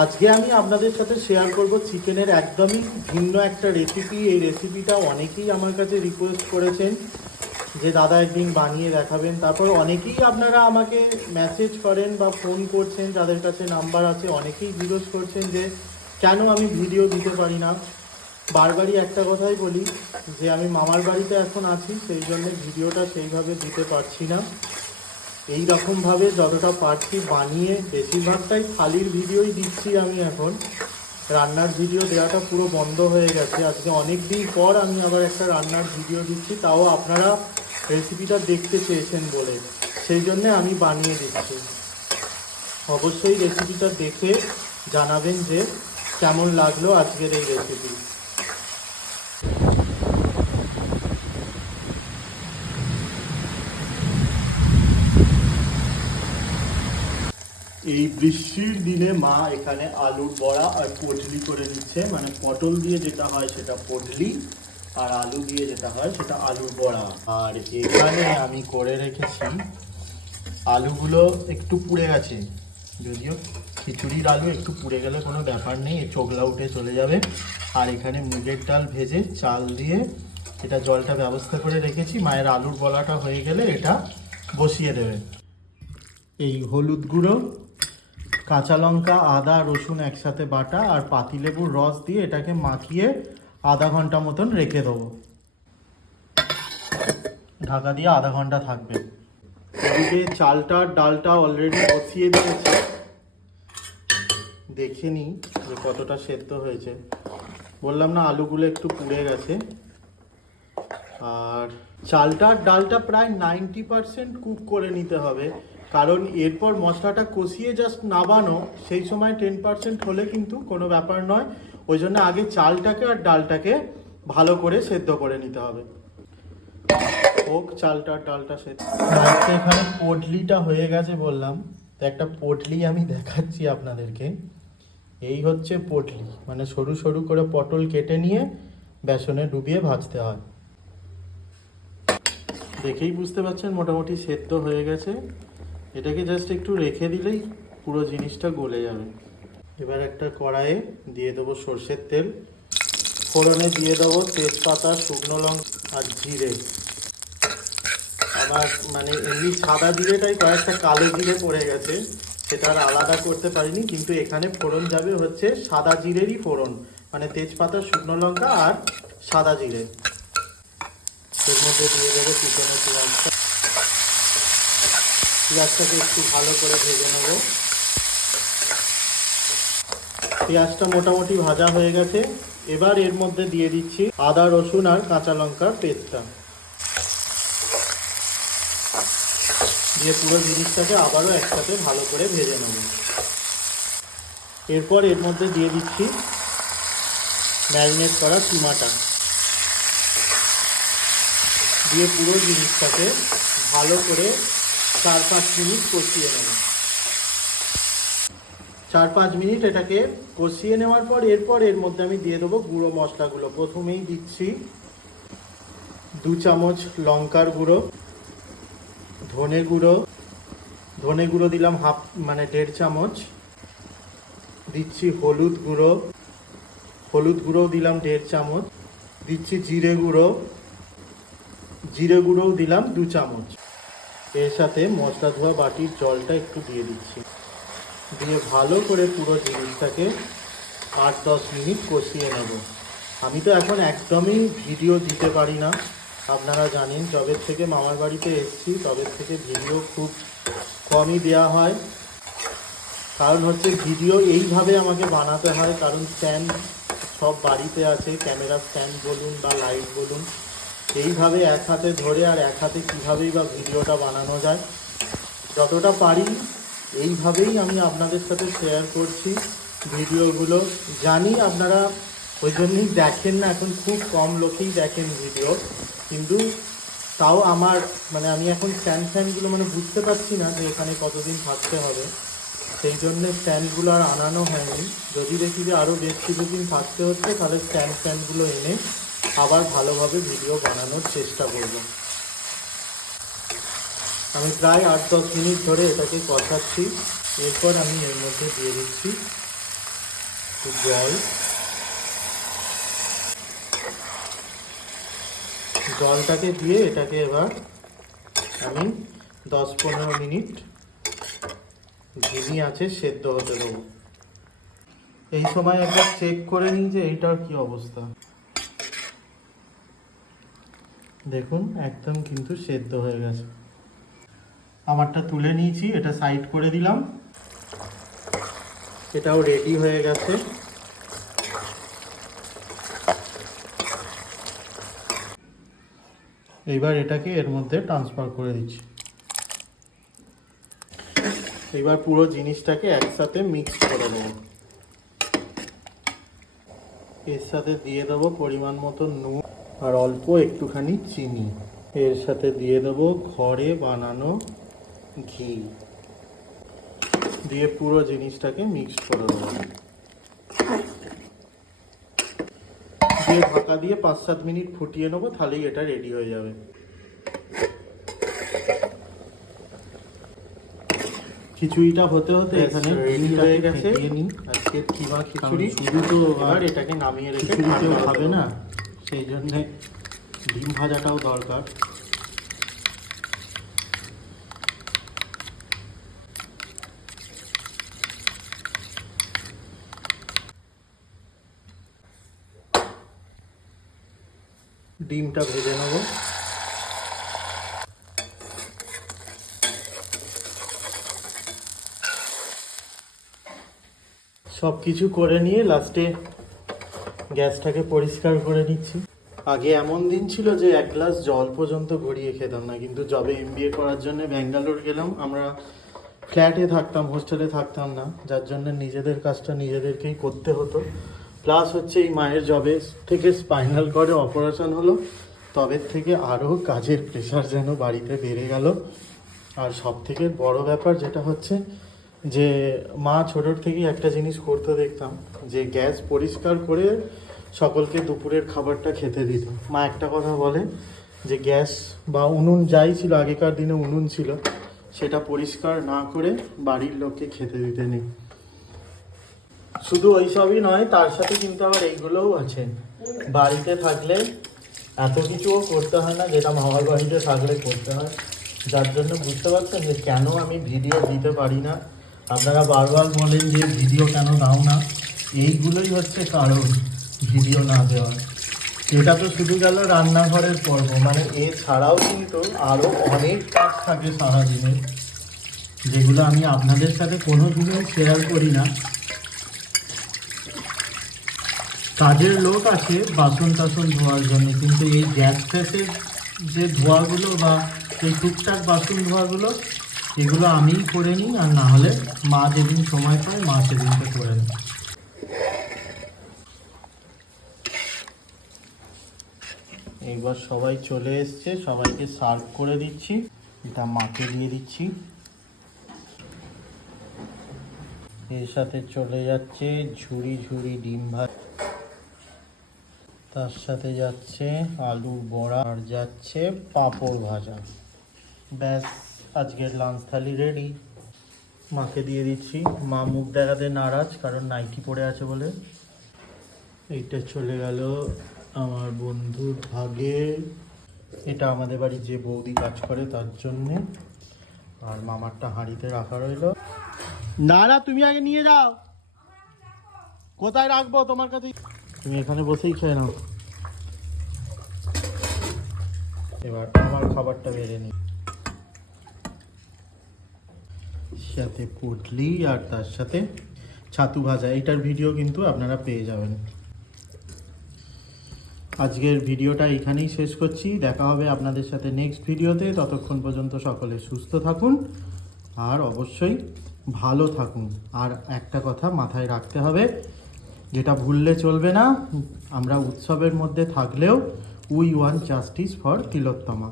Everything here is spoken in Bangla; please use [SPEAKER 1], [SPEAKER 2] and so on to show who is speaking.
[SPEAKER 1] আজকে আমি আপনাদের সাথে শেয়ার করব চিকেনের একদমই ভিন্ন একটা রেসিপি এই রেসিপিটা অনেকেই আমার কাছে রিকোয়েস্ট করেছেন যে, দাদা, একদিন বানিয়ে দেখাবেন। তারপর অনেকেই আপনারা আমাকে মেসেজ করেন বা ফোন করছেন, যাদের কাছে নাম্বার আছে, অনেকেই জিজ্ঞেস করছেন যে, কেন আমি ভিডিও দিতে পারি না? বারবারই একটা কথাই বলি যে, আমি মামার বাড়িতে এখন আছি সেই জন্য ভিডিওটা সেইভাবে দিতে পারছি না। এই রকমভাবে যতটা পারছি বানিয়ে বেশিরভাগটাই থালির ভিডিওই দিচ্ছি আমি এখন। রান্নার ভিডিও দেওয়াটা পুরো বন্ধ হয়ে গেছে। আজকে অনেক দিন পর আমি আবার একটা রান্নার ভিডিও দিচ্ছি, তাও আপনারা রেসিপিটা দেখতে চেয়েছেন বলে। সেই জন্যে আমি বানিয়ে দিচ্ছি। অবশ্যই রেসিপিটা দেখে জানাবেন যে কেমন লাগল আজকের এই রেসিপি এই বৃষ্টির দিনে মা এখানে আলুর বড়া আর পটলি করে নিচ্ছে মানে পটল দিয়ে যেটা হয় সেটা পটলি আর আলু দিয়ে যেটা হয় সেটা আলুর বড়া। আর এখানে আমি করে রেখেছি আলুগুলো একটু পুড়ে গেছে। যদিও খিচুড়ির আলু একটু পুড়ে গেলে কোনো ব্যাপার নেই, এ চোগলা উঠে চলে যাবে। আর এখানে মুগের ডাল ভেজে চাল দিয়ে এটা জলটা ব্যবস্থা করে রেখেছি। মায়ের আলুর বলাটা হয়ে গেলে এটা বসিয়ে দেবে। এই হলুদ গুঁড়ো কাঁচা লঙ্কা, আদা, রসুন একসাথে বাটা আর পাতিলেবুর রস দিয়ে এটাকে মাখিয়ে আধা ঘণ্টা মতন রেখে দেবো। ঢাকা দিয়ে আধা ঘণ্টা থাকবে। এদিকে চালটা, ডালটা অলরেডি বসিয়ে দিয়েছে। দেখে নিই যে কতটা সেদ্ধ হয়েছে। বললাম না, আলুগুলো একটু পুড়ে গেছে। আর চালটা, ডালটা প্রায় নাইনটি পারসেন্ট কুক করে নিতে হবে। কারণ এরপর মশলাটা কষিয়ে জাস্ট নাবানো, সেই সময় টেন পার্সেন্ট হলে কিন্তু কোনো ব্যাপার নয়। ওই জন্য আগে চালটাকে আর ডালটাকে ভালো করে সেদ্ধ করে নিতে হবে। হোক, চালটা আর ডালটা সেদ্ধ। এখানে পটলিটা হয়ে গেছে বললাম। তো একটা পটলি আমি দেখাচ্ছি আপনাদেরকে। এই হচ্ছে পটলি। মানে সরু সরু করে পটল কেটে নিয়ে বেসনে ডুবিয়ে ভাজতে হয়। দেখেই বুঝতে পারছেন, মোটামুটি সেদ্ধ হয়ে গেছে। এটাকে জাস্ট একটু রেখে দিলেই পুরো জিনিসটা গলে যাবে। এবার একটা কড়াইয়ে দিয়ে দেবো সর্ষের তেল। ফোড়নে দিয়ে দেবো তেজপাতা, শুকনো লঙ্কা আর জিরে। আবার মানে এমনি সাদা জিরেটাই কয়েকটা কালো জিরে পড়ে গেছে, সেটা আর আলাদা করতে পারিনি, কিন্তু এখানে ফোড়ন যাবে হচ্ছে সাদা জিরেরই ফোড়ন মানে তেজপাতা, শুকনো লঙ্কা আর সাদা জিরে। এর মধ্যে দিয়ে দেবো চিকেনের পেঁয়াজটা পেঁয়াজটাকে একটু ভালো করে ভেজে নেব। পেঁয়াজটা মোটামুটি ভাজা হয়ে গেছে। এবার এর মধ্যে দিয়ে দিচ্ছি আদা, রসুন আর কাঁচা লঙ্কার পেস্টটা। দিয়ে পুরো জিনিসটাকে আবারও একসাথে ভালো করে ভেজে নেব। এরপর এর মধ্যে দিয়ে দিচ্ছি ম্যারিনেট করা কিমাটা দিয়ে পুরো জিনিসটাকে ভালো করে চার পাঁচ মিনিট কষিয়ে নেব। চার পাঁচ মিনিট এটাকে কষিয়ে নেওয়ার পর এরপর এর মধ্যে আমি দিয়ে দেবো গুঁড়ো মশলাগুলো। প্রথমেই দিচ্ছি দু চামচ লঙ্কার গুঁড়ো, ধনে গুঁড়ো। ধনে গুঁড়ো দিলাম হাফ মানে দেড় চামচ। দিচ্ছি হলুদ গুঁড়ো। হলুদ গুঁড়ো দিলাম দেড় চামচ। দিচ্ছি জিরে গুঁড়ো। জিরে গুঁড়োও দিলাম দু চামচ। এর সাথে মশলা ধোয়া বাটির জলটা একটু দিয়ে দিচ্ছি। দিয়ে ভালো করে পুরো জিনিসটাকে আট দশ মিনিট কষিয়ে নেব। আমি তো এখন একদমই ভিডিও দিতে পারি না। আপনারা জানেন যবের থেকে মামার বাড়িতে এসেছি, তবে থেকে ভিডিও খুব কমই দেওয়া হয়। কারণ হচ্ছে ভিডিও এইভাবে আমাকে বানাতে হয়, কারণ স্ট্যান্ড সব বাড়িতে আছে। ক্যামেরা স্ট্যান্ড বলুন বা লাইট বলুন। এইভাবে এক হাতে ধরে আর এক হাতে কীভাবেই বা ভিডিওটা বানানো যায়। যতটা পারি এইভাবেই আমি আপনাদের সাথে শেয়ার করছি ভিডিওগুলো। জানি আপনারা ওই জন্যই দেখেন না, এখন খুব কম লোকেই দেখেন ভিডিও। কিন্তু তাও আমার মানে আমি এখন স্ট্যান্ড ফ্যানগুলো মানে বুঝতে পারছি না যে এখানে কতদিন থাকতে হবে। সেই জন্যে স্ট্যান্ডগুলো আর আনানো হয়নি। যদি দেখি যে আরও বেশ কিছুদিন থাকতে হচ্ছে, তাহলে স্ট্যান্ড ফ্যানগুলো এনে আবার ভালোভাবে ভিডিও বানানোর চেষ্টা করব। আমি প্রায় আট দশ মিনিট ধরে এটাকে কষাচ্ছি। এরপর আমি এর মধ্যে দিয়ে দিচ্ছি জল। জলটাকে দিয়ে এটাকে এবার আমি দশ পনেরো মিনিট ধিমি আছে সেদ্ধ হতে দেবো। এই সময় একবার চেক করে নিই যে এইটার কি অবস্থা। দেখুন, একদম কিন্তু সেদ্ধ হয়ে গেছে। আমারটা তুলে নিয়েছি, এটা সাইড করে দিলাম। এটাও রেডি হয়ে গেছে। এইবার এটাকে এর মধ্যে ট্রান্সফার করে দিচ্ছি। এবার পুরো জিনিসটাকে একসাথে মিক্স করে দেবো এর সাথে দিয়ে দেবো পরিমাণ মতো নুন। আর অল্প একটুখানি চিনি। এর সাথে দিয়ে দেবো ঘরে বানানো ঘি। দিয়ে পুরো জিনিসটাকে মিক্স করে দেবো দিয়ে ঢাকা দিয়ে পাঁচ সাত মিনিট ফুটিয়ে নেব তাহলেই এটা রেডি হয়ে যাবে। খিচুড়িটা হতে হতে এখানে রেডি হয়ে গেছে। আজকে কিমা খিচুড়ি। শুধু তো আর এটাকে নামিয়ে রেখে খাবে না। সেই জন্যে ডিম ভাজাটাও দরকার। ডিমটা ভেজে নেব। সব কিছু করে নিয়ে লাস্টে গ্যাসটাকে পরিষ্কার করে নিচ্ছি। আগে এমন দিন ছিল যে এক গ্লাস জল পর্যন্ত গড়িয়ে খেতাম না, কিন্তু জবে এম করার জন্য ব্যাঙ্গালোর গেলাম। আমরা ফ্ল্যাটে থাকতাম হোস্টেলে থাকতাম না, যার জন্য নিজেদের কাজটা নিজেদেরকেই করতে হতো। প্লাস হচ্ছে এই মায়ের জবে থেকে স্পাইনাল করে অপারেশন হলো। তবে থেকে আরও কাজের প্রেশার যেন বাড়িতে বেড়ে গেল। আর সব থেকে বড় ব্যাপার যেটা হচ্ছে যে মা ছোটোর থেকেই একটা জিনিস করতে দেখতাম, যে গ্যাস পরিষ্কার করে সকলকে দুপুরের খাবারটা খেতে দিত মা একটা কথা বলে, যে গ্যাস বা উনুন যাই ছিল, আগেকার দিনে উনুন ছিল, সেটা পরিষ্কার না করে বাড়ির লোককে খেতে দিতে নেই। শুধু ওইসবই নয়, তার সাথে কিন্তু আবার এইগুলোও আছে। বাড়িতে থাকলে এত কিছুও করতে হয় না, যেটা মামার বাড়িতে থাকলে করতে হয়। যার জন্য বুঝতে পারছেন যে কেন আমি ভিডিও দিতে পারি না আপনারা বারবার বলেন যে ভিডিও কেন দাও না, এইগুলোই হচ্ছে কারণ ভিডিও না দেওয়ার। এটা তো শুধু গেল রান্নাঘরের পর্ব মানে এছাড়াও কিন্তু আরও অনেক কাজ থাকে সারাদিনে, যেগুলো আমি আপনাদের সাথে কোনো দিনও শেয়ার করি না। কাজের লোক আছে বাসন টাসন ধোয়ার জন্য, কিন্তু এই গ্যাস ফ্যাসের যে ধোয়াগুলো বা এই টুকটাক বাসন ধোয়াগুলো এগুলো আমিই করে নিই, আর না হলে মা যেদিন সময় পায়, মা সেদিনকে করে নেয়। এইবার সবাই চলে এসছে, সবাইকে সার্ভ করে দিচ্ছি। এটা মাকে দিয়ে দিচ্ছি। এর সাথে চলে যাচ্ছে ঝুড়ি ঝুড়ি ডিম ভাত। তার সাথে যাচ্ছে আলুর বড়া, আর যাচ্ছে পাঁপড় ভাজা। ব্যাস। আজকের লাঞ্চ থালি রেডি মাকে দিয়ে দিচ্ছি। মা মুখ দেখাতে নারাজ, কারণ নাইটি পড়ে আছে বলে। এইটা চলে গেল আমার বন্ধুর ভাগে। এটা আমাদের বাড়ি যে বৌদি কাজ করে তার জন্যে। আর মামারটা হাঁড়িতে রাখা রইল। না না তুমি আগে নিয়ে যাও। কোথায় রাখব তোমার কাছে? তুমি এখানে বসেই খেয়ে নাও। এবার আমার খাবারটা বেড়ে নি সাথে পুটলি আর তার সাথে ছাতু ভাজা এটার ভিডিও কিন্তু আপনারা পেয়ে যাবেন। আজকের ভিডিওটা এখানেই শেষ করছি। দেখা হবে আপনাদের সাথে নেক্সট ভিডিওতে। ততক্ষণ পর্যন্ত সকলে সুস্থ থাকুন আর অবশ্যই ভালো থাকুন। আর একটা কথা মাথায় রাখতে হবে, যেটা ভুললে চলবে না, আমরা উৎসবের মধ্যে থাকলেও we want justice for Tilottama.